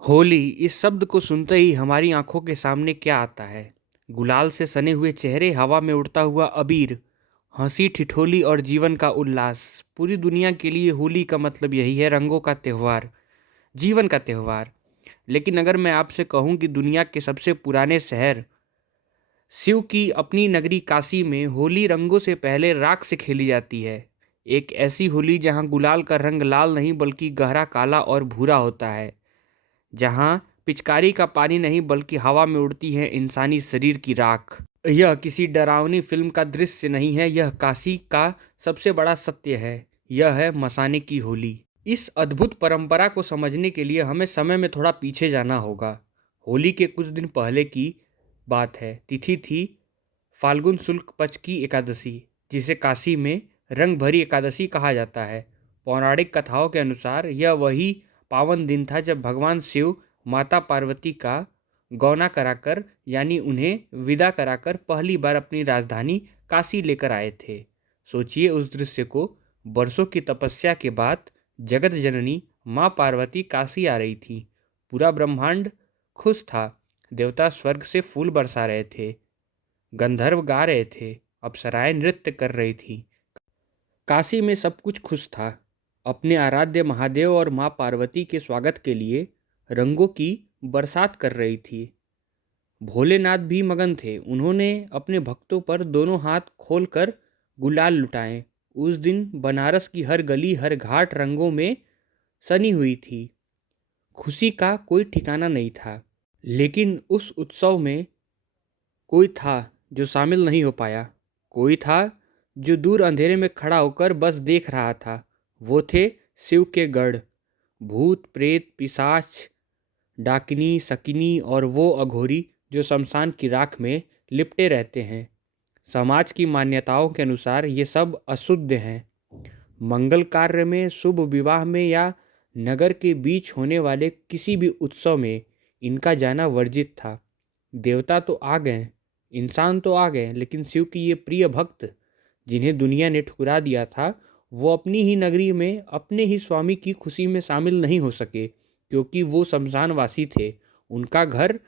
होली इस शब्द को सुनते ही हमारी आंखों के सामने क्या आता है? गुलाल से सने हुए चेहरे, हवा में उड़ता हुआ अबीर, हंसी ठिठोली और जीवन का उल्लास। पूरी दुनिया के लिए होली का मतलब यही है, रंगों का त्योहार, जीवन का त्योहार। लेकिन अगर मैं आपसे कहूं कि दुनिया के सबसे पुराने शहर शिव की अपनी नगरी काशी में होली रंगों से पहले राख से खेली जाती है। एक ऐसी होली जहां गुलाल का रंग लाल नहीं बल्कि गहरा काला और भूरा होता है, जहां पिचकारी का पानी नहीं बल्कि हवा में उड़ती है इंसानी शरीर की राख। यह किसी डरावनी फिल्म का दृश्य नहीं है, यह काशी का सबसे बड़ा सत्य है। यह है मसाने की होली। इस अद्भुत परंपरा को समझने के लिए हमें समय में थोड़ा पीछे जाना होगा। होली के कुछ दिन पहले की बात है। तिथि थी फाल्गुन शुक्ल पक्ष की एकादशी, जिसे काशी में रंग भरी एकादशी कहा जाता है। पौराणिक कथाओं के अनुसार यह वही पावन दिन था जब भगवान शिव माता पार्वती का गौना कराकर, यानी उन्हें विदा कराकर, पहली बार अपनी राजधानी काशी लेकर आए थे। सोचिए उस दृश्य को। वर्षों की तपस्या के बाद जगत जननी माँ पार्वती काशी आ रही थी। पूरा ब्रह्मांड खुश था। देवता स्वर्ग से फूल बरसा रहे थे, गंधर्व गा रहे थे, अप्सराएं नृत्य कर रही थी। काशी में सब कुछ खुश था। अपने आराध्य महादेव और माँ पार्वती के स्वागत के लिए रंगों की बरसात कर रही थी। भोलेनाथ भी मगन थे। उन्होंने अपने भक्तों पर दोनों हाथ खोलकर गुलाल लुटाए। उस दिन बनारस की हर गली हर घाट रंगों में सनी हुई थी। खुशी का कोई ठिकाना नहीं था। लेकिन उस उत्सव में कोई था जो शामिल नहीं हो पाया। कोई था जो दूर अंधेरे में खड़ा होकर बस देख रहा था। वो थे शिव के गढ़। भूत प्रेत पिशाच डाकिनी सकिनी और वो अघोरी जो शमशान की राख में लिपटे रहते हैं। समाज की मान्यताओं के अनुसार ये सब अशुद्ध हैं। मंगल कार्य में, शुभ विवाह में या नगर के बीच होने वाले किसी भी उत्सव में इनका जाना वर्जित था। देवता तो आ गए, इंसान तो आ गए, लेकिन शिव की ये प्रिय भक्त जिन्हें दुनिया ने ठुकरा दिया था, वो अपनी ही नगरी में अपने ही स्वामी की खुशी में शामिल नहीं हो सके, क्योंकि वो शमशानवासी थे। उनका घर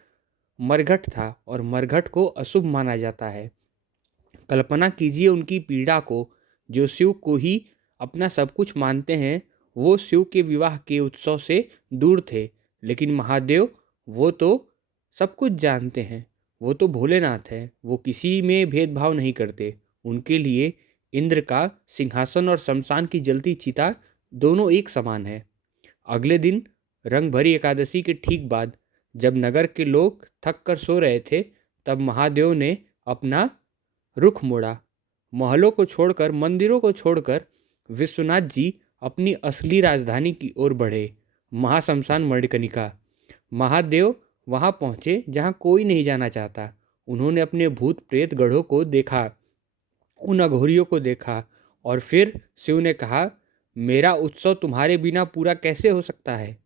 मरघट था और मरघट को अशुभ माना जाता है। कल्पना कीजिए उनकी पीड़ा को। जो शिव को ही अपना सब कुछ मानते हैं, वो शिव के विवाह के उत्सव से दूर थे। लेकिन महादेव, वो तो सब कुछ जानते हैं। वो तो भोलेनाथ है। वो किसी में भेदभाव नहीं करते। उनके लिए इंद्र का सिंहासन और शमशान की जलती चिता दोनों एक समान है। अगले दिन रंग भरी एकादशी के ठीक बाद, जब नगर के लोग थक कर सो रहे थे, तब महादेव ने अपना रुख मोड़ा। महलों को छोड़कर, मंदिरों को छोड़कर विश्वनाथ जी अपनी असली राजधानी की ओर बढ़े, महाशमशान मणिकर्णिका। महादेव वहां पहुंचे जहां कोई नहीं जाना चाहता। उन्होंने अपने भूत प्रेत गढ़ों को देखा, उन अघोरियों को देखा, और फिर शिव ने कहा, मेरा उत्सव तुम्हारे बिना पूरा कैसे हो सकता है?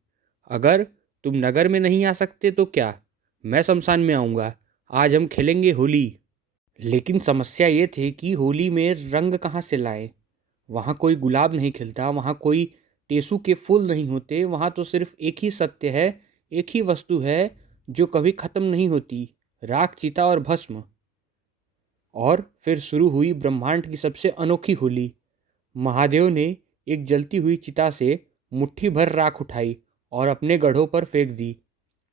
अगर तुम नगर में नहीं आ सकते तो क्या, मैं शमशान में आऊँगा। आज हम खेलेंगे होली। लेकिन समस्या ये थी कि होली में रंग कहाँ से लाएं? वहाँ कोई गुलाब नहीं खिलता, वहाँ कोई टेसू के फूल नहीं होते। वहाँ तो सिर्फ एक ही सत्य है, एक ही वस्तु है जो कभी खत्म नहीं होती, राख चिता और भस्म। और फिर शुरू हुई ब्रह्मांड की सबसे अनोखी होली। महादेव ने एक जलती हुई चिता से मुट्ठी भर राख उठाई और अपने गढ़ों पर फेंक दी।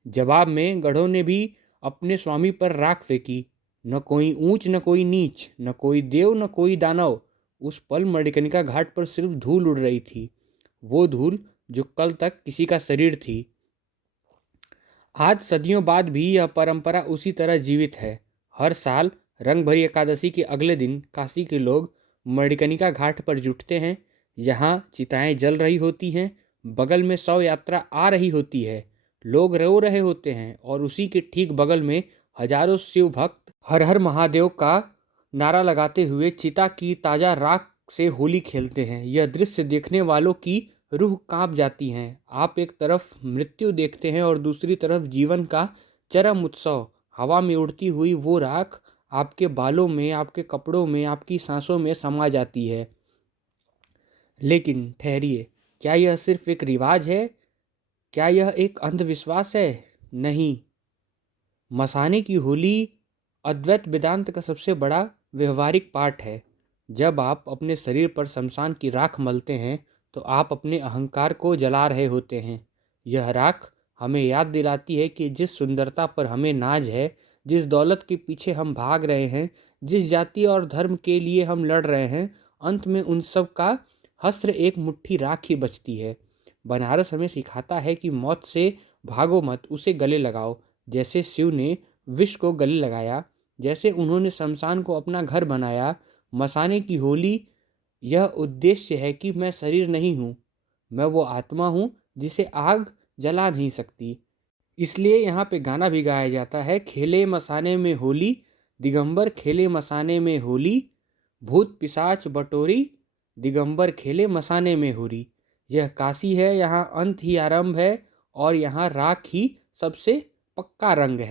जवाब में गढ़ों ने भी अपने स्वामी पर राख फेंकी। न कोई ऊंच न कोई नीच, न कोई देव न कोई दानव। उस पल मणिकर्णिका घाट पर सिर्फ धूल उड़ रही थी, वो धूल जो कल तक किसी का शरीर थी। आज सदियों बाद भी यह परंपरा उसी तरह जीवित है। हर साल रंग भरी एकादशी के अगले दिन काशी के लोग मणिकर्णिका घाट पर जुटते हैं। यहाँ चिताएं जल रही होती हैं, बगल में शव यात्रा आ रही होती है, लोग रो रहे होते हैं, और उसी के ठीक बगल में हजारों शिव भक्त हर हर महादेव का नारा लगाते हुए चिता की ताजा राख से होली खेलते हैं। यह दृश्य देखने वालों की रूह कांप जाती हैं। आप एक तरफ मृत्यु देखते हैं और दूसरी तरफ जीवन का चरम उत्सव। हवा में उड़ती हुई वो राख आपके बालों में, आपके कपड़ों में, आपकी सांसों में समा जाती है। लेकिन ठहरिए, क्या यह सिर्फ एक रिवाज है क्या यह एक अंधविश्वास है? नहीं। मसाने की होली अद्वैत वेदांत का सबसे बड़ा व्यवहारिक पाठ है। जब आप अपने शरीर पर शमशान की राख मलते हैं तो आप अपने अहंकार को जला रहे होते हैं। यह राख हमें याद दिलाती है कि जिस सुंदरता पर हमें नाज है, जिस दौलत के पीछे हम भाग रहे हैं, जिस जाति और धर्म के लिए हम लड़ रहे हैं, अंत में उन सब का हस्र एक मुट्ठी राख ही बचती है। बनारस हमें सिखाता है कि मौत से भागो मत, उसे गले लगाओ। जैसे शिव ने विष को गले लगाया, जैसे उन्होंने शमशान को अपना घर बनाया, मसाने की होली यह उद्देश्य है कि मैं शरीर नहीं हूँ, मैं वो आत्मा हूँ जिसे आग जला नहीं सकती। इसलिए यहाँ पे गाना भी गाया जाता है, खेले मसाने में होली, दिगंबर खेले मसाने में होली, भूत पिशाच बटोरी, दिगंबर खेले मसाने में होली। यह काशी है, यहाँ अंत ही आरंभ है और यहाँ राख ही सबसे पक्का रंग है।